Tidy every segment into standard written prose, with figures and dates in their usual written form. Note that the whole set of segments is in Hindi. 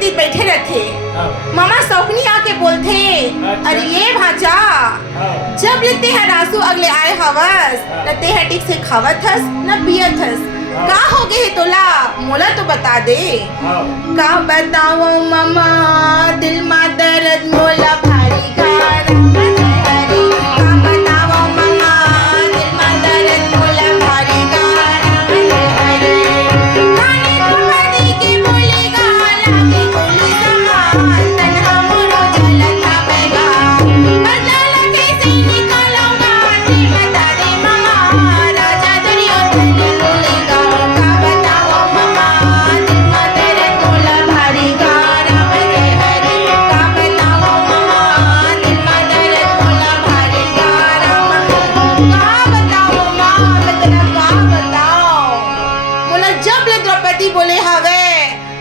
तीत बैठे रहते। मामा सौकनी आके बोलते, अरे ये भाचा जब लेते हैं रासू अगले आए हवस न ते है ठीक से खावत हस न पियत हस, का हो गए तोला मोला तो बता दे। का बताओ मामा दिल मा दर्द मोला भारी गारा हरे, का बताओ मामा दिल मा दर्द मोला भारी गारा हरे। काने तुम्हारी के बोलेगा लागे गोली समान, तन्हा मोरो जलता बेगा, बदला लगे से निकालूंगा ते बता दे मामा, राजा दुर्योधन बोलेगा। का बताओ मामा दिल मा दर्द मोला भारी गारा हरे हरे, का बताओ मामा दिल मा दर्द मोला भारी गारा हरे। का बताओ माँ मैं तेरा का बताओ। बोला जब ले द्रौपदी बोले हवे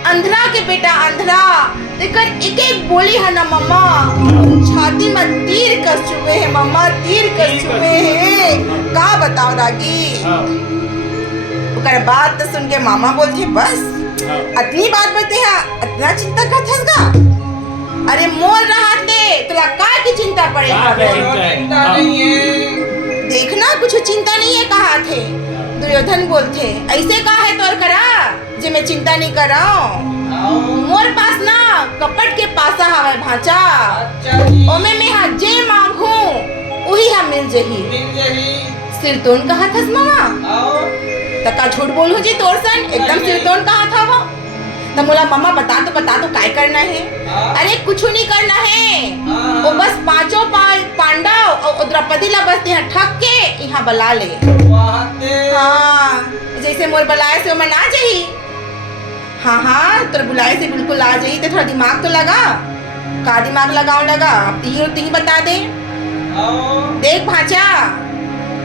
अंधरा के बेटा अंधरा, तेकर एक एक बोली है ना मम्मा छाती में तीर कस चुके हैं मम्मा, तीर कस चुके हैं। का बताओ रागी। ओकर बात तो सुन के मामा बोलते बस अतनी बात बोलते हैं, इतना चिंता करत हस गा। अरे मोर रहा दे तुला का की चिंता पड़े हवे, देखना कुछ चिंता नहीं है कहा थे। दुर्योधन बोलते ऐसे का है तोर करा जे मैं चिंता नहीं कर रहा हूँ। मोर पास ना कपट के पासा हवे भाचा, ओमे में हा जे मांगू वही हम मिल जही। सिर तोन कहा थस मामा, तका झूठ बोलू जी तोर सन एकदम सिर तोन कहा था वो। तब बोला मम्मा बता तो काय करना है। अरे कुछ नहीं करना है, वो बस पांचों पांडव और द्रौपदी ला बस यहाँ ठक के यहाँ बुला ले। हाँ जैसे मोर बुलाए से मैं ना जाही। हाँ तोर बुलाए से बिल्कुल आ जाही। तो थोड़ा दिमाग तो लगा, का दिमाग लगाओ लगा अब ती बता दे। देख भाचा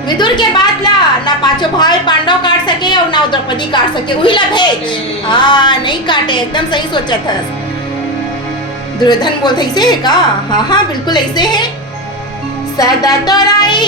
विदुर के बात ला ना पांचों भाई पांडव काट सके और ना द्रौपदी काट सके, वही ला भेज। हाँ नहीं काटे, एकदम सही सोचा था। दुर्योधन बोलते ऐसे है का? हाँ बिल्कुल ऐसे है। सदा तोराई